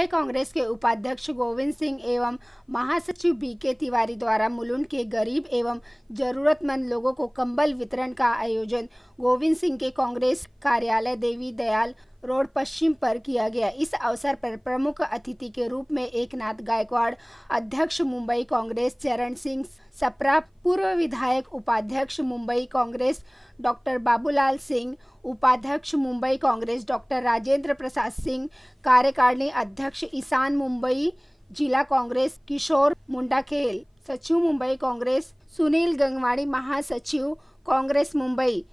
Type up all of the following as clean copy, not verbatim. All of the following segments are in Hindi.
मुंबई कांग्रेस के उपाध्यक्ष गोविंद सिंह एवं महासचिव बीके तिवारी द्वारा मुलुंड के गरीब एवं जरूरतमंद लोगों को कंबल वितरण का आयोजन गोविंद सिंह के कांग्रेस कार्यालय देवी दयाल रोड पश्चिम पर किया गया। इस अवसर पर प्रमुख अतिथि के रूप में एकनाथ गायकवाड़, अध्यक्ष मुंबई कांग्रेस चरण सिंह सप्रा, पूर्व विधायक उपाध्यक्ष मुंबई कांग्रेस डॉक्टर बाबूलाल सिंह, उपाध्यक्ष मुंबई कांग्रेस डॉक्टर राजेंद्र प्रसाद सिंह, कार्यकारिणी अध्यक्ष ईशान मुंबई जिला कांग्रेस किशोर मुंडाखेल, सचिव मुंबई कांग्रेस सुनील गंगवाड़ी, महासचिव कांग्रेस मुंबई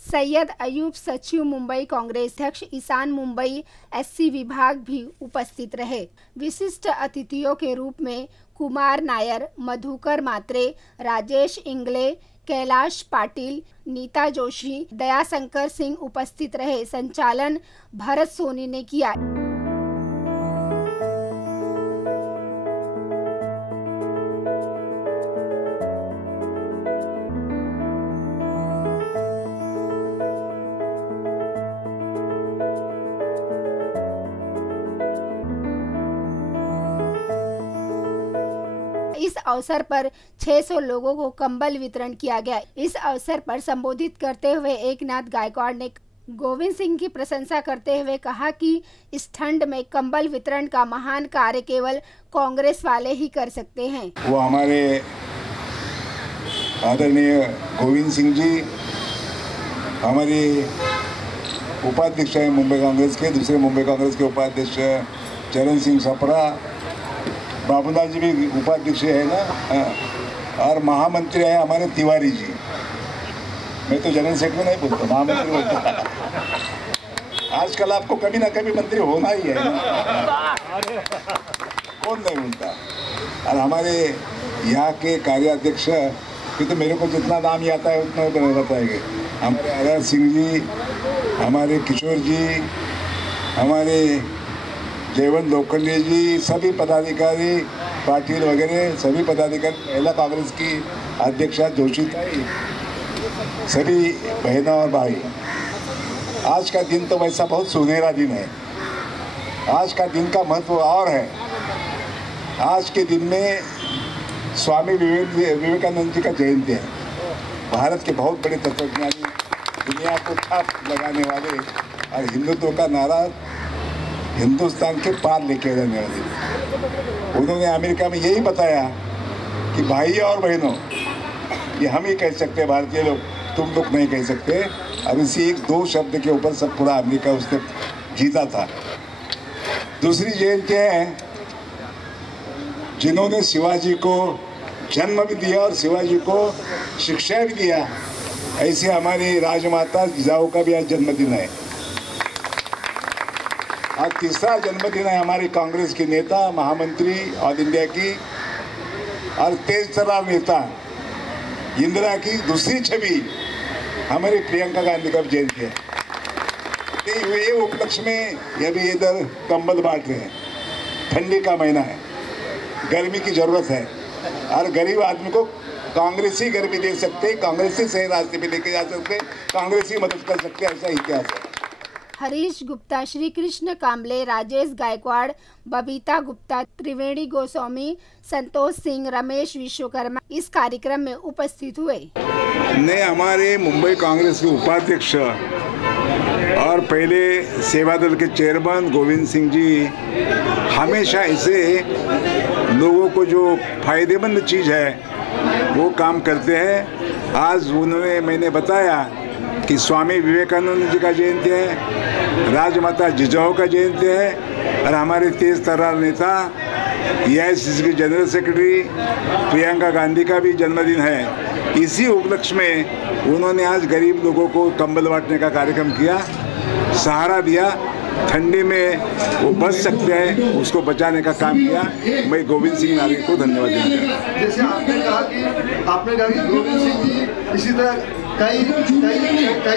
सैयद अयूब, सचिव मुंबई कांग्रेस अध्यक्ष ईशान मुंबई एससी विभाग भी उपस्थित रहे। विशिष्ट अतिथियों के रूप में कुमार नायर, मधुकर मात्रे, राजेश इंगले, कैलाश पाटिल, नीता जोशी, दयाशंकर सिंह उपस्थित रहे। संचालन भरत सोनी ने किया। इस अवसर पर 600 लोगों को कंबल वितरण किया गया। इस अवसर पर संबोधित करते हुए एकनाथ गायकवाड़ ने गोविंद सिंह की प्रशंसा करते हुए कहा कि इस ठंड में कंबल वितरण का महान कार्य केवल कांग्रेस वाले ही कर सकते हैं। वो हमारे आदरणीय गोविंद सिंह जी हमारे उपाध्यक्ष हैं मुंबई कांग्रेस के, दूसरे मुंबई कांग्रेस के उपाध्यक्ष चरण सिंह सप्रा, बाबूलाल जी भी उपाध्यक्ष है ना, और महामंत्री है हमारे तिवारी जी। मैं तो जनरल सेक्रेटरी नहीं बोलता, महामंत्री बोलता। आजकल आपको कभी ना कभी मंत्री होना ही है ना, कौन नहीं बोलता। और हमारे यहाँ के कार्याध्यक्ष कि तो मेरे को जितना नाम ही आता है उतना बताएंगे। हमारे आर सिंह जी, हमारे किशोर जी, हमारे जयवंत लोखंडे जी, सभी पदाधिकारी, पाटिल वगैरह सभी पदाधिकारी, महिला कांग्रेस की अध्यक्षा जोशी ताई, सभी बहनों और भाई, आज का दिन तो वैसा बहुत सुनहरा दिन है। आज का दिन का महत्व और है। आज के दिन में स्वामी विवेकानंद जी का जयंती है। भारत के बहुत बड़े तत्वज्ञानी, दुनिया को छाप लगाने वाले और हिंदुत्व का नारा हिंदुस्तान के पार लेके जाने वाले। उन्होंने अमेरिका में यही बताया कि भाई और बहनों, ये हम ही कह सकते हैं भारतीय लोग, तुम लोग नहीं कह सकते। अब इसी एक दो शब्द के ऊपर सब पूरा अमेरिका उसने जीता था। दूसरी जयंती है जिन्होंने शिवाजी को जन्म भी दिया और शिवाजी को शिक्षा भी दिया, ऐसे हमारी राजमाता जिजाऊ का भी आज जन्मदिन है। आज तीसरा जन्मदिन है हमारी कांग्रेस की नेता, महामंत्री ऑल इंडिया की और तेज तर्रार नेता इंदिरा की दूसरी छवि हमारी प्रियंका गांधी का जयंती है। ये उपलक्ष्य में ये भी इधर कंबल बांट रहे हैं। ठंडी का महीना है, गर्मी की जरूरत है और गरीब आदमी को कांग्रेस ही गर्मी दे सकते, कांग्रेस ही सही रास्ते पे लेके जा सकते, कांग्रेस ही मदद कर सकते, ऐसा इतिहास है। हरीश गुप्ता, श्री कृष्ण कांबले, राजेश गायकवाड़, बबीता गुप्ता, त्रिवेणी गोस्वामी, संतोष सिंह, रमेश विश्वकर्मा इस कार्यक्रम में उपस्थित हुए। ने हमारे मुंबई कांग्रेस के उपाध्यक्ष और पहले सेवा दल के चेयरमैन गोविंद सिंह जी हमेशा ऐसे लोगों को जो फायदेमंद चीज़ है वो काम करते हैं। आज उन्होंने मैंने बताया कि स्वामी विवेकानंद जी का जयंती है, राजमाता जिजाऊ का जयंती है और हमारे तेज तर्रार नेता एआईसीसी की जनरल सेक्रेटरी प्रियंका गांधी का भी जन्मदिन है। इसी उपलक्ष्य में उन्होंने आज गरीब लोगों को कंबल बांटने का कार्यक्रम किया, सहारा दिया। ठंडी में वो बच सकते हैं, उसको बचाने का काम किया। मैं गोविंद सिंह नारी को धन्यवाद देना चाहता हूँ। जैसे आपने कहा कि गोविंद सिंह जी इसी तरह कई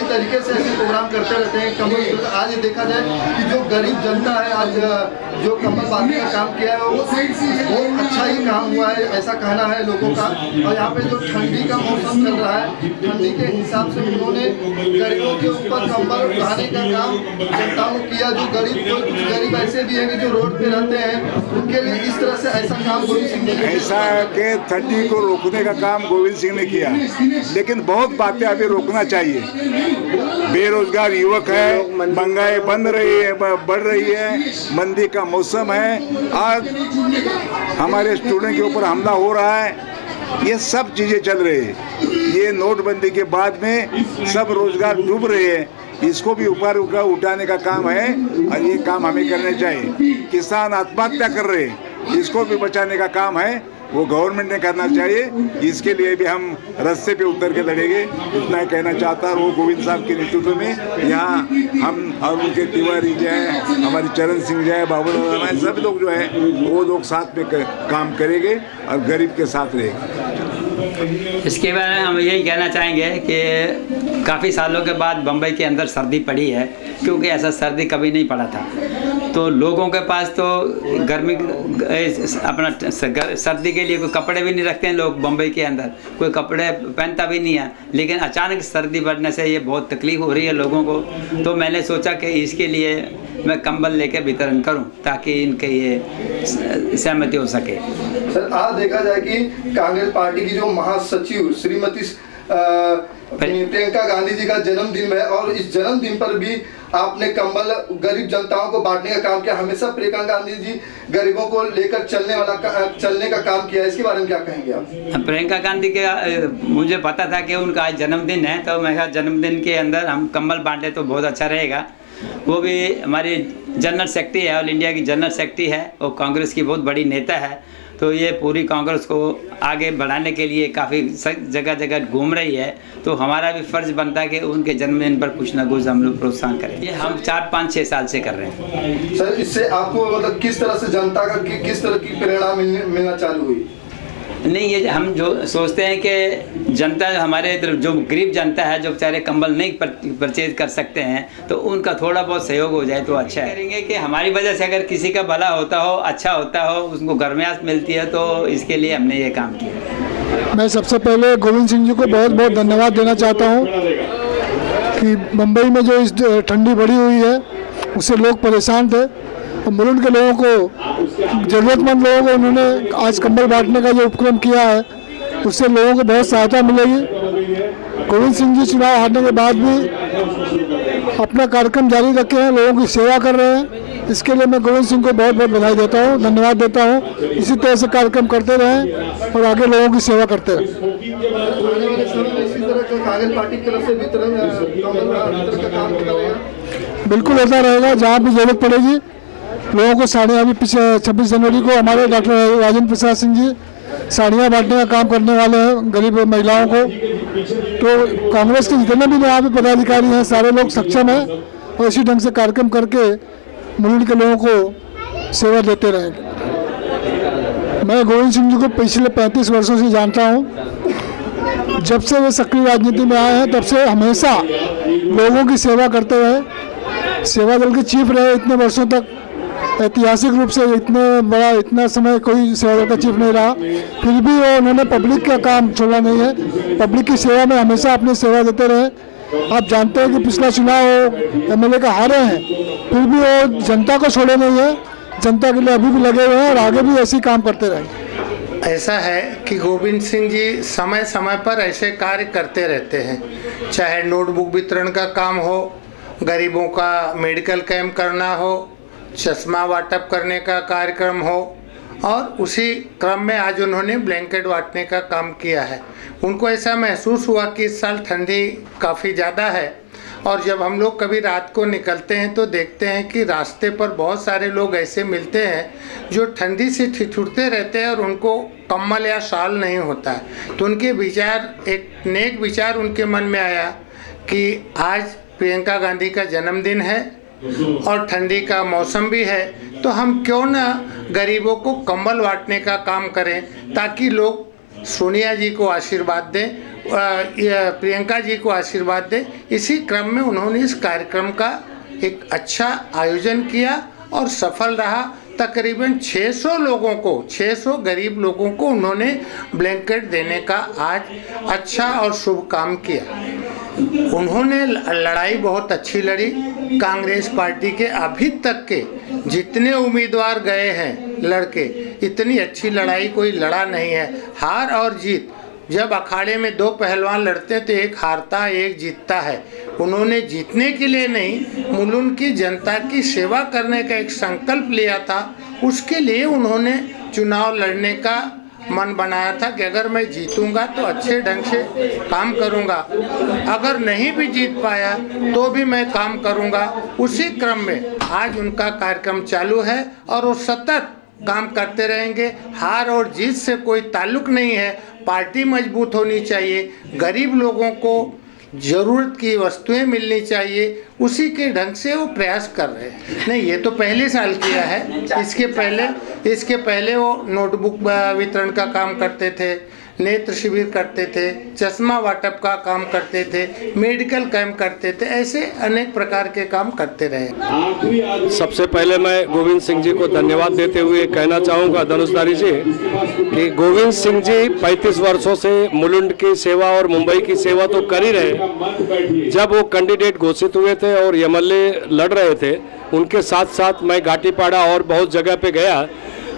तरीके से ऐसे प्रोग्राम करते रहते हैं। कमल आज देखा जाए कि जो गरीब जनता है, आज जो कमल बांधने का काम किया है वो बहुत अच्छा ही काम हुआ है, ऐसा कहना है लोगों का। और यहाँ पे जो ठंडी का मौसम चल रहा है, ठंडी के हिसाब से उन्होंने गरीबों के ऊपर कंबल उठाने का काम जनता ने किया। जो कुछ गरीब ऐसे भी हैं कि जो रोड पे रहते हैं, उनके लिए इस तरह से ऐसा काम गोविंद सिंह ने ऐसा है कि ठंडी को रोकने का काम गोविंद सिंह ने किया, लेकिन बहुत बातें अभी रोकना चाहिए। बेरोजगार युवक है, महंगाई बढ़ रही है, मंदी का मौसम है, आज हमारे स्टूडेंट के ऊपर हमला हो रहा है, ये सब चीजें चल रही है। ये नोटबंदी के बाद में सब रोजगार डूब रहे हैं, इसको भी ऊपर उठाने का काम है और ये काम हमें करने चाहिए। किसान आत्महत्या कर रहे हैं, इसको भी बचाने का काम है, वो गवर्नमेंट ने करना चाहिए। इसके लिए भी हम रास्ते पे उतर के लड़ेंगे, इतना ही कहना चाहता। वो गोविंद साहब के नेतृत्व में यहाँ हम और उनके तिवारी जो है, हमारे चरण सिंह जो है, बाबूलाल है, सब लोग जो है वो लोग साथ में काम करेंगे और गरीब के साथ रहेंगे। इसके बारे में हम यही कहना चाहेंगे कि काफ़ी सालों के बाद बम्बई के अंदर सर्दी पड़ी है, क्योंकि ऐसा सर्दी कभी नहीं पड़ा था। तो लोगों के पास तो गर्मी अपना सर्दी के लिए कोई कपड़े भी नहीं रखते हैं लोग। बम्बई के अंदर कोई कपड़े पहनता भी नहीं है, लेकिन अचानक सर्दी बढ़ने से ये बहुत तकलीफ हो रही है लोगों को। तो मैंने सोचा कि इसके लिए मैं कंबल लेके वितरण करूं ताकि इनके ये सहमति हो सके। सर, आज देखा जाए कि कांग्रेस पार्टी की जो महासचिव श्रीमती प्रियंका गांधी जी का जन्मदिन है, और इस जन्मदिन पर भी आपने कंबल गरीब जनताओं को बांटने का काम किया। हमेशा प्रियंका गांधी जी गरीबों को लेकर चलने का काम किया, इसके बारे में क्या कहेंगे आप? प्रियंका गांधी के मुझे पता था कि उनका आज जन्मदिन है, तो मैं कहा जन्मदिन के अंदर हम कंबल बांटे तो बहुत अच्छा रहेगा। वो भी हमारी जनरल सेक्रेटरी है, ऑल इंडिया की जनरल सेक्रेटरी है, वो कांग्रेस की बहुत बड़ी नेता है। तो ये पूरी कांग्रेस को आगे बढ़ाने के लिए काफ़ी जगह जगह घूम रही है। तो हमारा भी फर्ज बनता है कि उनके जन्मदिन पर कुछ ना कुछ हम लोग प्रोत्साहन करें। ये हम 4, 5, 6 साल से कर रहे हैं। सर, इससे आपको मतलब किस तरह से जनता का किस तरह की प्रेरणा मिलना चालू हुई? नहीं, ये हम जो सोचते हैं कि जनता हमारे जो गरीब जनता है, जो बेचारे कंबल नहीं परचेज कर सकते हैं, तो उनका थोड़ा बहुत सहयोग हो जाए तो अच्छा है। करेंगे कि हमारी वजह से अगर किसी का भला होता हो, अच्छा होता हो, उसको गर्मियात मिलती है, तो इसके लिए हमने ये काम किया। मैं सबसे पहले गोविंद सिंह जी को बहुत बहुत धन्यवाद देना चाहता हूँ कि मुंबई में जो इस ठंडी बढ़ी हुई है उससे लोग परेशान थे, और मुलुंड के लोगों को, ज़रूरतमंद लोगों को उन्होंने आज कंबल बांटने का जो उपक्रम किया है, उससे लोगों को बहुत सहायता मिलेगी। गोविंद सिंह जी चुनाव हारने के बाद भी अपना कार्यक्रम जारी रखे हैं, लोगों की सेवा कर रहे हैं। इसके लिए मैं गोविंद सिंह को बहुत बहुत बधाई देता हूँ, धन्यवाद देता हूँ। इसी तरह से कार्यक्रम करते रहें और आगे लोगों की सेवा करते रहें। बिल्कुल ऐसा रहेगा, जहाँ भी जरूरत पड़ेगी लोगों को साड़ियाँ। अभी 26 जनवरी को हमारे डॉक्टर राजेंद्र प्रसाद सिंह जी साड़ियाँ बांटने का काम करने वाले हैं गरीब महिलाओं को। तो कांग्रेस के जितने भी यहाँ पे पदाधिकारी हैं, सारे लोग सक्षम हैं और इसी ढंग से कार्यक्रम करके मुलुंड के लोगों को सेवा देते रहेंगे। मैं गोविंद सिंह जी को पिछले 35 वर्षों से जानता हूँ। जब से वे सक्रिय राजनीति में आए हैं, तब से हमेशा लोगों की सेवा करते रहे। सेवा दल के चीफ रहे इतने वर्षों तक। ऐतिहासिक रूप से इतना समय कोई सेवा दल का चीफ नहीं रहा, फिर भी वो उन्होंने पब्लिक का काम छोड़ा नहीं है। पब्लिक की सेवा में हमेशा अपनी सेवा देते रहे। आप जानते हैं कि पिछला चुनाव MLA का हारे हैं, फिर भी वो जनता को छोड़े नहीं है, जनता के लिए अभी भी लगे हुए हैं और आगे भी ऐसे काम करते रहेंगे। ऐसा है कि गोविंद सिंह जी समय समय पर ऐसे कार्य करते रहते हैं, चाहे नोटबुक वितरण का काम हो, गरीबों का मेडिकल कैंप करना हो, चश्मा वाटप करने का कार्यक्रम हो, और उसी क्रम में आज उन्होंने ब्लैंकेट बांटने का काम किया है। उनको ऐसा महसूस हुआ कि इस साल ठंडी काफ़ी ज़्यादा है, और जब हम लोग कभी रात को निकलते हैं तो देखते हैं कि रास्ते पर बहुत सारे लोग ऐसे मिलते हैं जो ठंडी से ठिठुरते रहते हैं और उनको कम्बल या शाल नहीं होता है। तो उनके विचार, एक नेक विचार उनके मन में आया कि आज प्रियंका गांधी का जन्मदिन है और ठंडी का मौसम भी है, तो हम क्यों ना गरीबों को कंबल बांटने का काम करें, ताकि लोग सोनिया जी को आशीर्वाद दें, प्रियंका जी को आशीर्वाद दें। इसी क्रम में उन्होंने इस कार्यक्रम का एक अच्छा आयोजन किया और सफल रहा। तकरीबन 600 लोगों को, 600 गरीब लोगों को उन्होंने ब्लैंकेट देने का आज अच्छा और शुभ काम किया। उन्होंने लड़ाई बहुत अच्छी लड़ी। कांग्रेस पार्टी के अभी तक के जितने उम्मीदवार गए हैं लड़के, इतनी अच्छी लड़ाई कोई लड़ा नहीं है। हार और जीत, जब अखाड़े में दो पहलवान लड़ते हैं तो एक हारता एक जीतता है। उन्होंने जीतने के लिए नहीं, मुलुंड की जनता की सेवा करने का एक संकल्प लिया था। उसके लिए उन्होंने चुनाव लड़ने का मन बनाया था कि अगर मैं जीतूंगा तो अच्छे ढंग से काम करूंगा, अगर नहीं भी जीत पाया तो भी मैं काम करूंगा। उसी क्रम में आज उनका कार्यक्रम चालू है और वो सतत काम करते रहेंगे। हार और जीत से कोई ताल्लुक नहीं है। पार्टी मजबूत होनी चाहिए, गरीब लोगों को ज़रूरत की वस्तुएं मिलनी चाहिए, उसी के ढंग से वो प्रयास कर रहे हैं। नहीं, ये तो पहले साल किया है। इसके पहले वो नोटबुक वितरण का काम करते थे, नेत्र शिविर करते थे, चश्मा वाटप का काम करते थे, मेडिकल कैंप करते थे, ऐसे अनेक प्रकार के काम करते रहे। सबसे पहले मैं गोविंद सिंह जी को धन्यवाद देते हुए कहना चाहूँगा धनुषधारी जी कि गोविंद सिंह जी 35 वर्षों से मुलुंड की सेवा और मुंबई की सेवा तो कर ही रहे। जब वो कैंडिडेट घोषित हुए थे और एमएलए लड़ रहे थे, उनके साथ साथ मैं घाटीपाड़ा और बहुत जगह पे गया,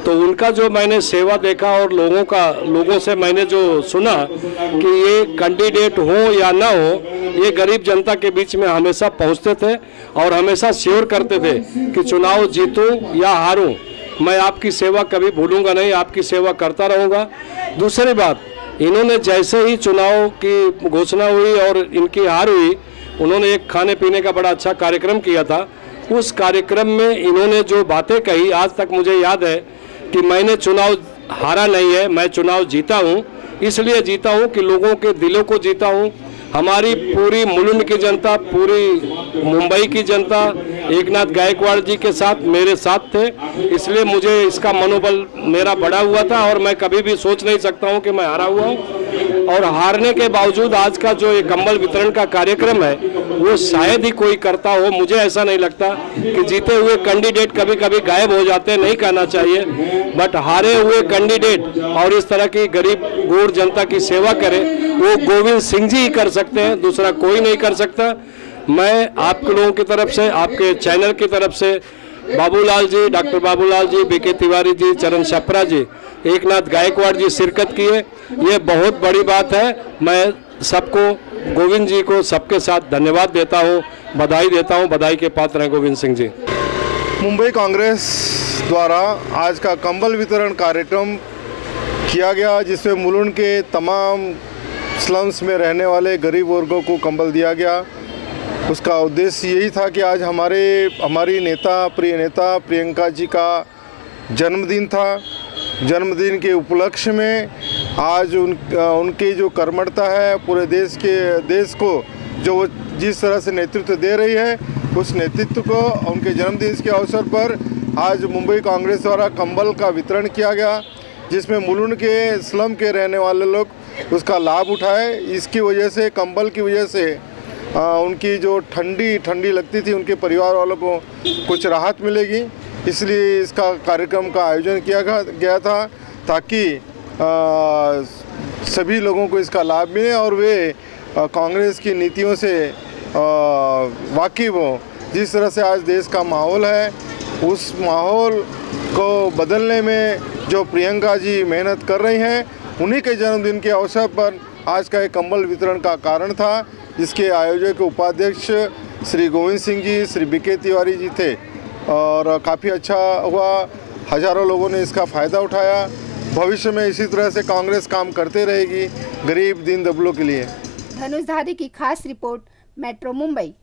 तो उनका जो मैंने सेवा देखा और लोगों से मैंने जो सुना कि ये कैंडिडेट हो या ना हो, ये गरीब जनता के बीच में हमेशा पहुंचते थे और हमेशा श्योर करते थे कि चुनाव जीतूं या हारूं, मैं आपकी सेवा कभी भूलूंगा नहीं, आपकी सेवा करता रहूंगा। दूसरी बात, इन्होंने जैसे ही चुनाव की घोषणा हुई और इनकी हार हुई, उन्होंने एक खाने पीने का बड़ा अच्छा कार्यक्रम किया था। उस कार्यक्रम में इन्होंने जो बातें कही, आज तक मुझे याद है कि मैंने चुनाव हारा नहीं है, मैं चुनाव जीता हूँ। इसलिए जीता हूँ कि लोगों के दिलों को जीता हूँ। हमारी पूरी मुलुंड की जनता, पूरी मुंबई की जनता एकनाथ गायकवाड़ जी के साथ मेरे साथ थे, इसलिए मुझे इसका मनोबल मेरा बढ़ा हुआ था और मैं कभी भी सोच नहीं सकता हूं कि मैं हारा हुआ हूं। और हारने के बावजूद आज का जो ये कंबल वितरण का कार्यक्रम है वो शायद ही कोई करता हो। मुझे ऐसा नहीं लगता कि जीते हुए कैंडिडेट कभी कभी गायब हो जाते, नहीं कहना चाहिए, बट हारे हुए कैंडिडेट और इस तरह की गरीब गौर जनता की सेवा करे वो गोविंद सिंह जी ही कर सकते हैं, दूसरा कोई नहीं कर सकता। मैं आप लोगों की तरफ से, आपके चैनल की तरफ से बाबूलाल जी, डॉक्टर बाबूलाल जी, बीके तिवारी जी, चरण छपरा जी, एकनाथ गायकवाड़ जी शिरकत किए, ये बहुत बड़ी बात है। मैं सबको, गोविंद जी को सबके साथ धन्यवाद देता हूँ, बधाई देता हूँ। बधाई के पात्र हैं गोविंद सिंह जी। मुंबई कांग्रेस द्वारा आज का कंबल वितरण कार्यक्रम किया गया, जिसमें मुलुंड के तमाम स्लम्स में रहने वाले गरीब वर्गों को कंबल दिया गया। उसका उद्देश्य यही था कि आज हमारी प्रिय नेता प्रियंका जी का जन्मदिन था। जन्मदिन के उपलक्ष्य में आज उनकी जो कर्मठता है, पूरे देश को जो वो जिस तरह से नेतृत्व दे रही है, उस नेतृत्व को उनके जन्मदिन के अवसर पर आज मुंबई कांग्रेस द्वारा कंबल का वितरण किया गया, जिसमें मुलुंड के स्लम के रहने वाले लोग उसका लाभ उठाए। इसकी वजह से, कंबल की वजह से उनकी जो ठंडी लगती थी, उनके परिवार वालों को कुछ राहत मिलेगी। इसलिए इसका कार्यक्रम का आयोजन किया गया था, ताकि सभी लोगों को इसका लाभ मिले और वे कांग्रेस की नीतियों से वाकिफ हों। जिस तरह से आज देश का माहौल है, उस माहौल को बदलने में जो प्रियंका जी मेहनत कर रही हैं, उन्हीं के जन्मदिन के अवसर पर आज का एक कंबल वितरण का कारण था, जिसके आयोजक उपाध्यक्ष श्री गोविंद सिंह जी, श्री बीके तिवारी जी थे और काफ़ी अच्छा हुआ। हज़ारों लोगों ने इसका फ़ायदा उठाया। भविष्य में इसी तरह से कांग्रेस काम करते रहेगी गरीब दीन दबलों के लिए। धनुषधारी की खास रिपोर्ट, मेट्रो मुंबई।